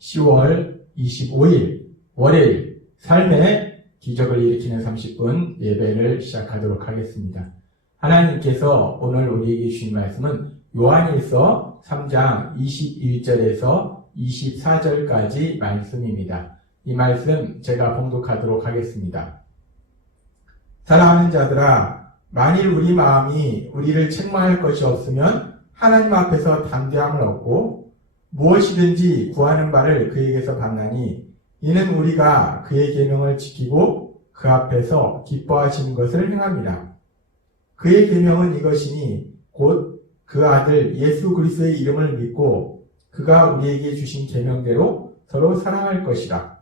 10월 25일 월요일 삶의 기적을 일으키는 30분 예배를 시작하도록 하겠습니다. 하나님께서 오늘 우리에게 주신 말씀은 요한일서 3장 21절에서 24절까지 말씀입니다. 이 말씀 제가 봉독하도록 하겠습니다. 사랑하는 자들아, 만일 우리 마음이 우리를 책망할 것이 없으면 하나님 앞에서 담대함을 얻고 무엇이든지 구하는 바를 그에게서 받나니 이는 우리가 그의 계명을 지키고 그 앞에서 기뻐하시는 것을 행함이라. 그의 계명은 이것이니 곧 그 아들 예수 그리스도의 이름을 믿고 그가 우리에게 주신 계명대로 서로 사랑할 것이라.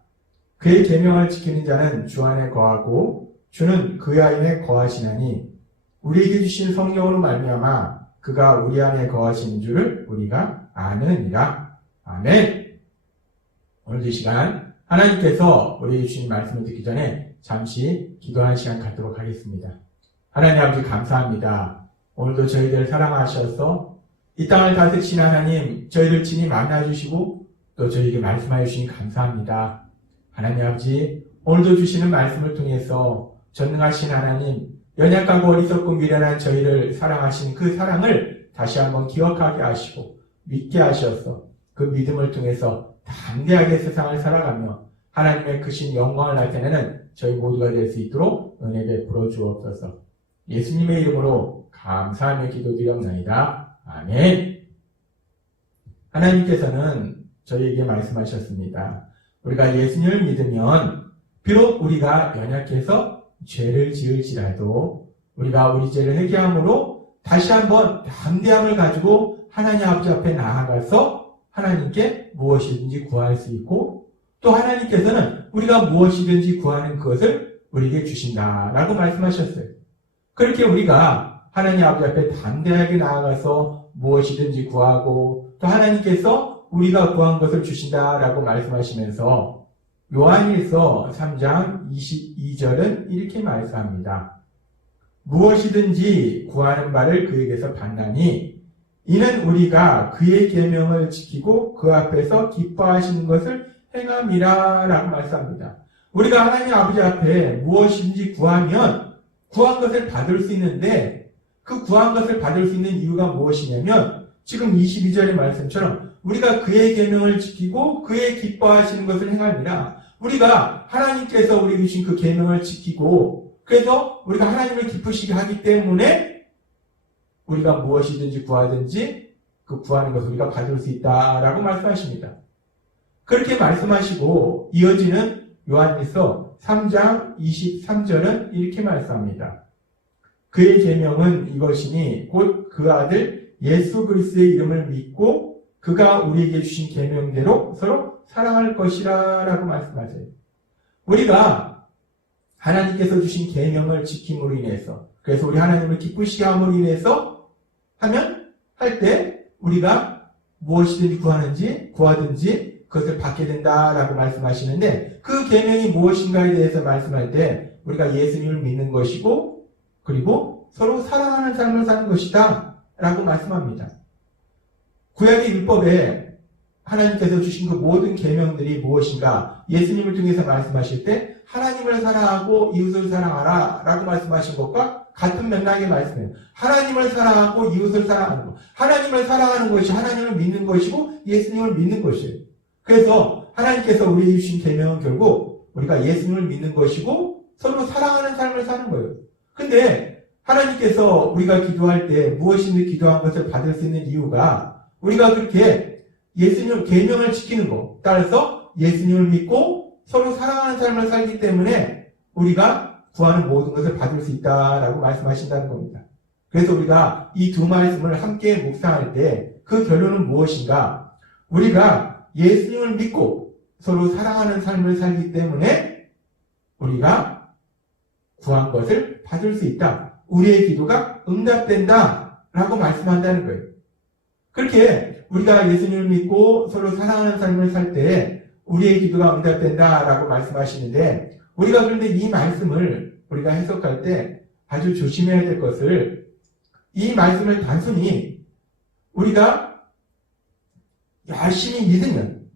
그의 계명을 지키는 자는 주 안에 거하고 주는 그 안에 거하시나니 우리에게 주신 성령으로 말미암아 그가 우리 안에 거하시는 줄을 우리가 아느니라. 아멘. 오늘 이 시간 하나님께서 우리에게 주신 말씀을 듣기 전에 잠시 기도하는 시간 갖도록 하겠습니다. 하나님 아버지 감사합니다. 오늘도 저희들 사랑하셔서 이 땅을 다스리신 하나님, 저희를 친히 만나주시고 또 저희에게 말씀하여 주시니 감사합니다. 하나님 아버지, 오늘도 주시는 말씀을 통해서 전능하신 하나님, 연약하고 어리석고 미련한 저희를 사랑하신 그 사랑을 다시 한번 기억하게 하시고 믿게 하셔서 그 믿음을 통해서 담대하게 세상을 살아가며 하나님의 크신 영광을 나타내는 저희 모두가 될 수 있도록 은혜 베풀어 주옵소서. 예수님의 이름으로 감사하며 기도드리옵나이다. 아멘. 하나님께서는 저희에게 말씀하셨습니다. 우리가 예수님을 믿으면 비록 우리가 연약해서 죄를 지을지라도 우리가 우리 죄를 회개함으로 다시 한번 담대함을 가지고 하나님 아버지 앞에 나아가서 하나님께 무엇이든지 구할 수 있고 또 하나님께서는 우리가 무엇이든지 구하는 그것을 우리에게 주신다라고 말씀하셨어요. 그렇게 우리가 하나님 아버지 앞에 담대하게 나아가서 무엇이든지 구하고 또 하나님께서 우리가 구한 것을 주신다라고 말씀하시면서 요한일서 3장 22절은 이렇게 말씀합니다. 무엇이든지 구하는 바를 그에게서 받나니 이는 우리가 그의 계명을 지키고 그 앞에서 기뻐하시는 것을 행함이라 라고 말씀합니다. 우리가 하나님 아버지 앞에 무엇이든지 구하면 구한 것을 받을 수 있는데 그 구한 것을 받을 수 있는 이유가 무엇이냐면 지금 22절의 말씀처럼 우리가 그의 계명을 지키고 그의 기뻐하시는 것을 행함이라. 우리가 하나님께서 우리에게 주신 그 계명을 지키고 그래서 우리가 하나님을 기쁘시게 하기 때문에 우리가 무엇이든지 구하든지 그 구하는 것을 우리가 받을 수 있다라고 말씀하십니다. 그렇게 말씀하시고 이어지는 요한일서 3장 23절은 이렇게 말씀합니다. 그의 계명은 이것이니 곧 그 아들 예수 그리스도의 이름을 믿고 그가 우리에게 주신 계명대로 서로 사랑할 것이라 라고 말씀하세요. 우리가 하나님께서 주신 계명을 지킴으로 인해서 그래서 우리 하나님을 기쁘시게 함으로 인해서 할 때 우리가 무엇이든지 구하든지 그것을 받게 된다라고 말씀하시는데 그 계명이 무엇인가에 대해서 말씀할 때 우리가 예수님을 믿는 것이고 그리고 서로 사랑하는 삶을 사는 것이다 라고 말씀합니다. 구약의 율법에 하나님께서 주신 그 모든 계명들이 무엇인가 예수님을 통해서 말씀하실 때 하나님을 사랑하고 이웃을 사랑하라 라고 말씀하신 것과 같은 맥락의 말씀이에요. 하나님을 사랑하고 이웃을 사랑하는 것. 하나님을 사랑하는 것이 하나님을 믿는 것이고 예수님을 믿는 것이에요. 그래서 하나님께서 우리에게 주신 계명은 결국 우리가 예수님을 믿는 것이고 서로 사랑하는 삶을 사는 거예요. 근데 하나님께서 우리가 기도할 때 무엇이든 기도한 것을 받을 수 있는 이유가 우리가 그렇게 예수님 계명을 지키는 것 따라서 예수님을 믿고 서로 사랑하는 삶을 살기 때문에 우리가 구하는 모든 것을 받을 수 있다라고 말씀하신다는 겁니다. 그래서 우리가 이 두 말씀을 함께 묵상할 때 그 결론은 무엇인가? 우리가 예수님을 믿고 서로 사랑하는 삶을 살기 때문에 우리가 구한 것을 받을 수 있다. 우리의 기도가 응답된다 라고 말씀한다는 거예요. 그렇게 우리가 예수님을 믿고 서로 사랑하는 삶을 살 때 우리의 기도가 응답된다 라고 말씀하시는데 우리가 그런데 이 말씀을 우리가 해석할 때 아주 조심해야 될 것을 이 말씀을 단순히 우리가 열심히 믿으면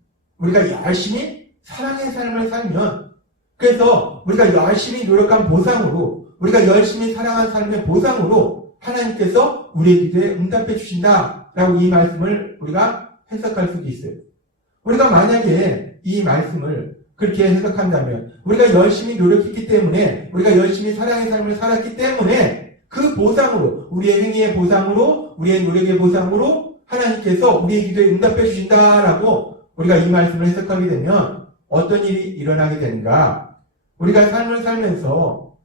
우리가 열심히 사랑의 삶을 살면, 그래서 우리가 열심히 노력한 보상으로, 우리가 열심히 사랑한 삶의 보상으로 하나님께서 우리의 기도에 응답해 주신다라고 이 말씀을 우리가 해석할 수도 있어요. 우리가 만약에 이 말씀을 그렇게 해석한다면, 우리가 열심히 노력했기 때문에, 우리가 열심히 사랑의 삶을 살았기 때문에 그 보상으로, 우리의 행위의 보상으로, 우리의 노력의 보상으로 하나님께서 우리의 기도에 응답해 주신다라고 우리가 이 말씀을 해석하게 되면 어떤 일이 일어나게 되는가? 우리가 삶을 살면서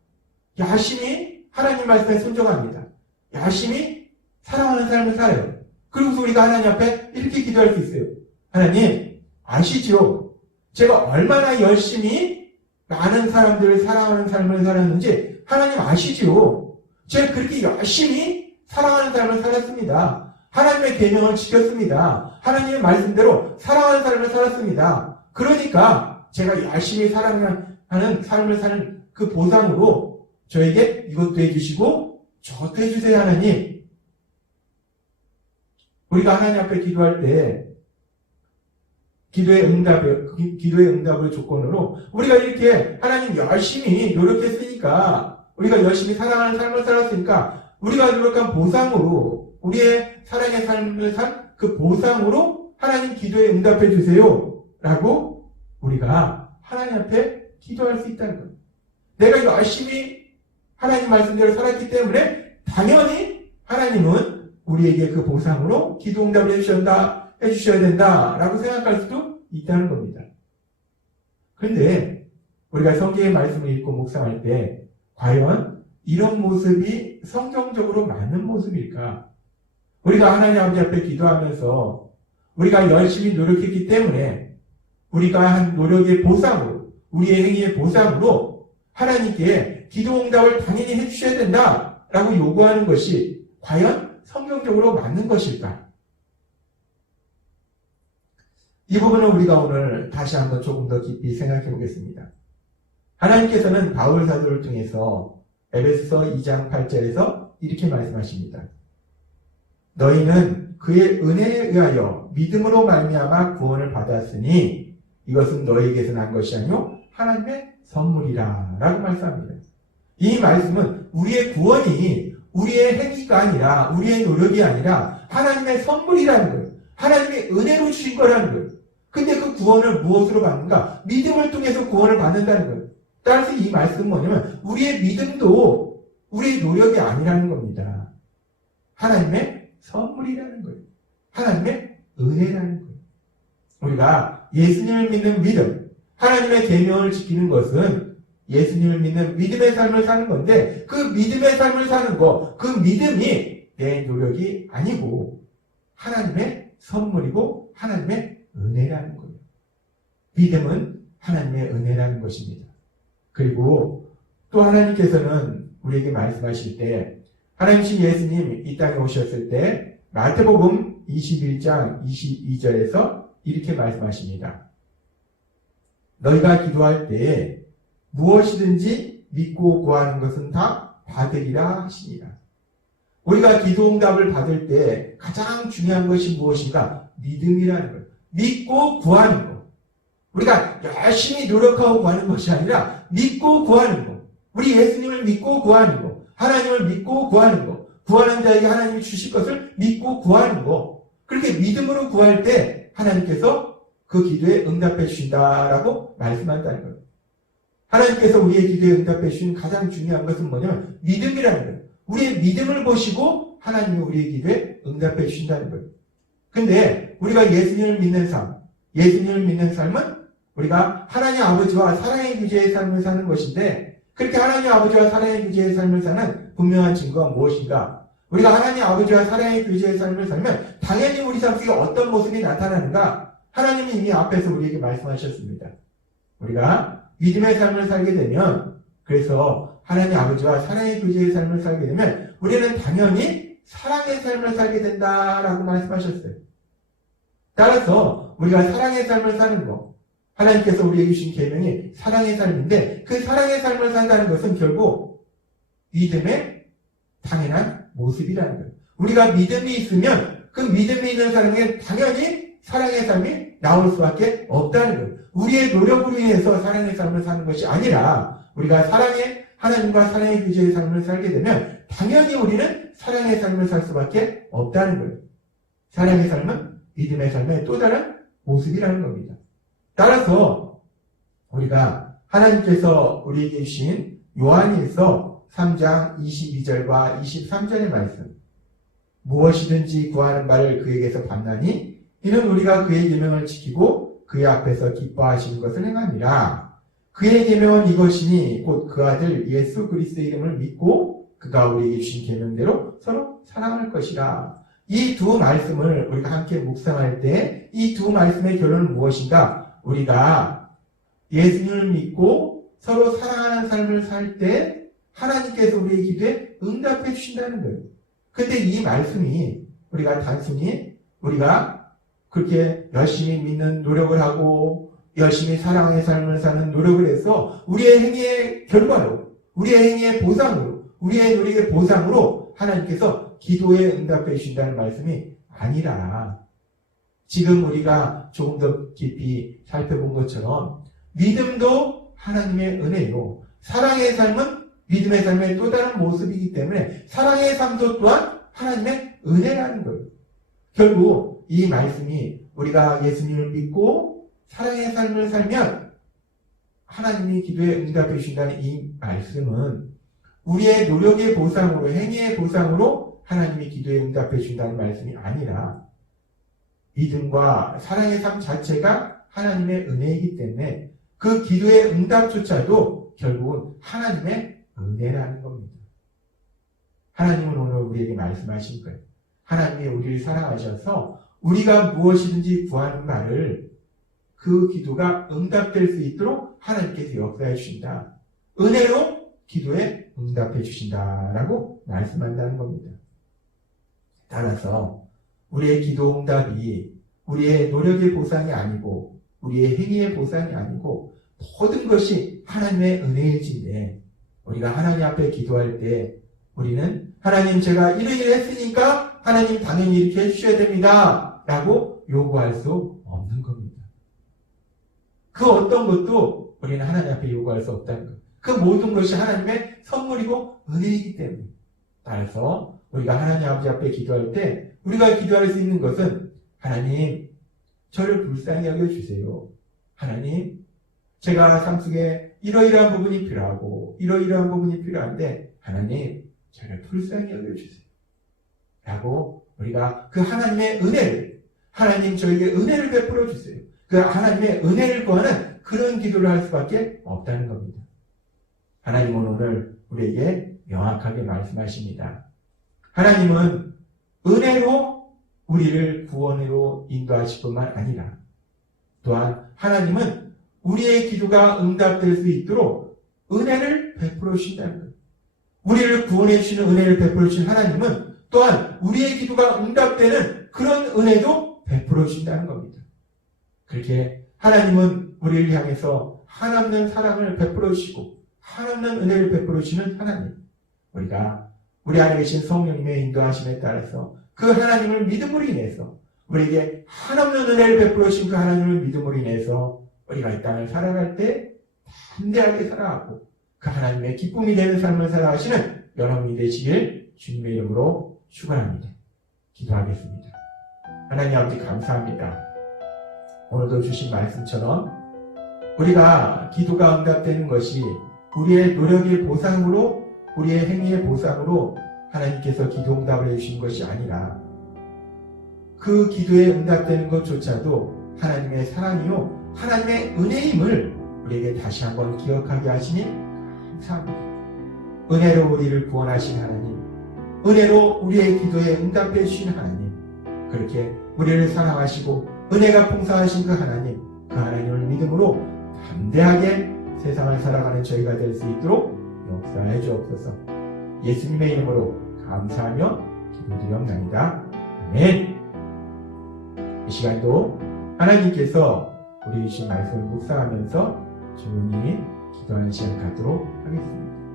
열심히 하나님 말씀에 순종합니다. 열심히 사랑하는 삶을 살아요. 그리고 우리가 하나님 앞에 이렇게 기도할 수 있어요. 하나님, 아시지요? 제가 얼마나 열심히 많은 사람들을 사랑하는 삶을 살았는지 하나님 아시지요? 제가 그렇게 열심히 사랑하는 삶을 살았습니다. 하나님의 계명을 지켰습니다. 하나님의 말씀대로 사랑하는 삶을 살았습니다. 그러니까 제가 열심히 사랑하는 삶을 사는 그 보상으로 저에게 이것도 해주시고 저것도 해주세요, 하나님. 우리가 하나님 앞에 기도할 때 기도의 응답을 조건으로 우리가 이렇게 하나님 열심히 노력했으니까, 우리가 열심히 사랑하는 삶을 살았으니까 우리가 노력한 보상으로, 우리의 사랑의 삶을 산 그 보상으로 하나님 기도에 응답해 주세요 라고 우리가 하나님 앞에 기도할 수 있다는 거예요. 내가 열심히 하나님 말씀대로 살았기 때문에 당연히 하나님은 우리에게 그 보상으로 기도 응답을 해주셔야 된다라고 생각할 수도 있다는 겁니다. 그런데 우리가 성경의 말씀을 읽고 묵상할 때 과연 이런 모습이 성경적으로 맞는 모습일까? 우리가 하나님 아버지 앞에 기도하면서 우리가 열심히 노력했기 때문에 우리가 한 노력의 보상으로, 우리의 행위의 보상으로 하나님께 기도 응답을 당연히 해주셔야 된다라고 요구하는 것이 과연 성경적으로 맞는 것일까? 이 부분은 우리가 오늘 다시 한번 조금 더 깊이 생각해 보겠습니다. 하나님께서는 바울 사도를 통해서 에베소서 2장 8절에서 이렇게 말씀하십니다. 너희는 그의 은혜에 의하여 믿음으로 말미암아 구원을 받았으니 이것은 너희에게서 난 것이 아니요 하나님의 선물이라 라고 말씀합니다. 이 말씀은 우리의 구원이 우리의 행위가 아니라, 우리의 노력이 아니라 하나님의 선물이라는 거예요. 하나님의 은혜로 주신 거라는 거예요. 근데 그 구원을 무엇으로 받는가? 믿음을 통해서 구원을 받는다는 거예요. 따라서 이 말씀은 뭐냐면 우리의 믿음도 우리의 노력이 아니라는 겁니다. 하나님의 선물이라는 거예요. 하나님의 은혜라는 거예요. 우리가 예수님을 믿는 믿음, 하나님의 계명을 지키는 것은 예수님을 믿는 믿음의 삶을 사는 건데, 그 믿음의 삶을 사는 거, 그 믿음이 내 노력이 아니고 하나님의 선물이고 하나님의 은혜라는 거예요. 믿음은 하나님의 은혜라는 것입니다. 그리고 또 하나님께서는 우리에게 말씀하실 때, 하나님신 예수님 이 땅에 오셨을 때 마태복음 21장 22절에서 이렇게 말씀하십니다. 너희가 기도할 때 무엇이든지 믿고 구하는 것은 다 받으리라 하시니라. 우리가 기도 응답을 받을 때 가장 중요한 것이 무엇인가? 믿음이라는 거예요. 믿고 구하는 것. 우리가 열심히 노력하고 구하는 것이 아니라 믿고 구하는 것. 우리 예수님을 믿고 구하는 것. 하나님을 믿고 구하는 것. 구하는 자에게 하나님이 주실 것을 믿고 구하는 것. 그렇게 믿음으로 구할 때 하나님께서 그 기도에 응답해 주신다라고 말씀한다는 거예요. 하나님께서 우리의 기도에 응답해 주신 가장 중요한 것은 뭐냐면 믿음이라는 거예요. 우리의 믿음을 보시고 하나님이 우리의 기도에 응답해 주신다는 거예요. 근데 우리가 예수님을 믿는 삶은 우리가 하나님 아버지와 사랑의 교제의 삶을 사는 것인데, 그렇게 하나님 아버지와 사랑의 교제의 삶을 사는 분명한 증거가 무엇인가? 우리가 하나님 아버지와 사랑의 교제의 삶을 살면 당연히 우리 삶 속에 어떤 모습이 나타나는가? 하나님이 이미 앞에서 우리에게 말씀하셨습니다. 우리가 믿음의 삶을 살게 되면, 그래서 하나님 아버지와 사랑의 교제의 삶을 살게 되면 우리는 당연히 사랑의 삶을 살게 된다라고 말씀하셨어요. 따라서 우리가 사랑의 삶을 사는 것, 하나님께서 우리에게 주신 계명이 사랑의 삶인데, 그 사랑의 삶을 산다는 것은 결국 믿음의 당연한 모습이라는 거예요. 우리가 믿음이 있으면 그 믿음이 있는 사람에게 당연히 사랑의 삶이 나올 수밖에 없다는 거예요. 우리의 노력으로 인해서 사랑의 삶을 사는 것이 아니라 우리가 사랑의 하나님과 사랑의 교제의 삶을 살게 되면 당연히 우리는 사랑의 삶을 살 수밖에 없다는 거예요. 사랑의 삶은 믿음의 삶의 또 다른 모습이라는 겁니다. 따라서 우리가 하나님께서 우리에게 주신 요한일서 3장 22절과 23절의 말씀, 무엇이든지 구하는 바를 그에게서 받나니 이는 우리가 그의 계명을 지키고 그의 앞에서 기뻐하시는 것을 행함이라. 그의 계명은 이것이니 곧 그 아들 예수 그리스도의 이름을 믿고 그가 우리에게 주신 계명대로 서로 사랑할 것이라. 이 두 말씀을 우리가 함께 묵상할 때 이 두 말씀의 결론은 무엇인가? 우리가 예수님을 믿고 서로 사랑하는 삶을 살 때 하나님께서 우리의 기도에 응답해 주신다는 거예요. 근데 이 말씀이 우리가 단순히 우리가 그렇게 열심히 믿는 노력을 하고 열심히 사랑의 삶을 사는 노력을 해서 우리의 행위의 결과로, 우리의 행위의 보상으로, 우리의 노력의 보상으로 하나님께서 기도에 응답해 주신다는 말씀이 아니라 지금 우리가 조금 더 깊이 살펴본 것처럼 믿음도 하나님의 은혜요, 사랑의 삶은 믿음의 삶의 또 다른 모습이기 때문에 사랑의 삶도 또한 하나님의 은혜라는 거예요. 결국 이 말씀이 우리가 예수님을 믿고 사랑의 삶을 살면 하나님이 기도에 응답해 주신다는 이 말씀은 우리의 노력의 보상으로, 행위의 보상으로 하나님이 기도에 응답해 준다는 말씀이 아니라 믿음과 사랑의 삶 자체가 하나님의 은혜이기 때문에 그 기도의 응답조차도 결국은 하나님의 은혜라는 겁니다. 하나님은 오늘 우리에게 말씀하신 거예요. 하나님이 우리를 사랑하셔서 우리가 무엇이든지 구하는 바를 그 기도가 응답될 수 있도록 하나님께서 역사해 주신다. 은혜로 기도에 응답해 주신다라고 말씀한다는 겁니다. 따라서 우리의 기도 응답이 우리의 노력의 보상이 아니고 우리의 행위의 보상이 아니고 모든 것이 하나님의 은혜이지에 우리가 하나님 앞에 기도할 때 우리는 하나님 제가 이러이러 했으니까 하나님 당연히 이렇게 해주셔야 됩니다 라고 요구할 수 없는 겁니다. 그 어떤 것도 우리는 하나님 앞에 요구할 수 없다는 거예요. 그 모든 것이 하나님의 선물이고 은혜이기 때문에 따라서 우리가 하나님 아버지 앞에 기도할 때 우리가 기도할 수 있는 것은 하나님 저를 불쌍히 여겨주세요. 하나님 제가 삶 속에 이러이러한 부분이 필요하고 이러이러한 부분이 필요한데 하나님 저를 불쌍히 여겨주세요. 라고 우리가 그 하나님의 은혜를 하나님 저에게 은혜를 베풀어 주세요. 그 하나님의 은혜를 구하는 그런 기도를 할 수밖에 없다는 겁니다. 하나님은 오늘 우리에게 명확하게 말씀하십니다. 하나님은 은혜로 우리를 구원으로 인도하실 뿐만 아니라 또한 하나님은 우리의 기도가 응답될 수 있도록 은혜를 베풀어 주신다는 거예요. 우리를 구원해 주시는 은혜를 베풀어 주신 하나님은 또한 우리의 기도가 응답되는 그런 은혜도 베풀어 주신다는 겁니다. 그렇게 하나님은 우리를 향해서 한없는 사랑을 베풀어 주시고 한없는 은혜를 베풀어 주시는 하나님, 우리가 우리 안에 계신 성령님의 인도하심에 따라서 그 하나님을 믿음으로 인해서 우리에게 한없는 은혜를 베풀어 주신 그 하나님을 믿음으로 인해서 우리가 이 땅을 살아갈 때 담대하게 살아가고 그 하나님의 기쁨이 되는 삶을 살아가시는 여러분이 되시길 주님의 이름으로 축원합니다. 기도하겠습니다. 하나님 아버지 감사합니다. 오늘도 주신 말씀처럼 우리가 기도가 응답되는 것이 우리의 노력의 보상으로 우리의 행위의 보상으로 하나님께서 기도 응답을 해주신 것이 아니라 그 기도에 응답되는 것조차도 하나님의 사랑이요 하나님의 은혜임을 우리에게 다시 한번 기억하게 하시니 감사합니다. 은혜로 우리를 구원하신 하나님, 은혜로 우리의 기도에 응답해 주신 하나님, 그렇게 우리를 사랑하시고 은혜가 풍성하신 그 하나님을 믿음으로 담대하게 세상을 살아가는 저희가 될 수 있도록 역사해 주옵소서. 예수님의 이름으로 감사하며 기도드리옵나이다. 아멘. 이 시간도 하나님께서 우리 주신 말씀을 묵상하면서 조용히 기도하는 시간 갖도록 하겠습니다.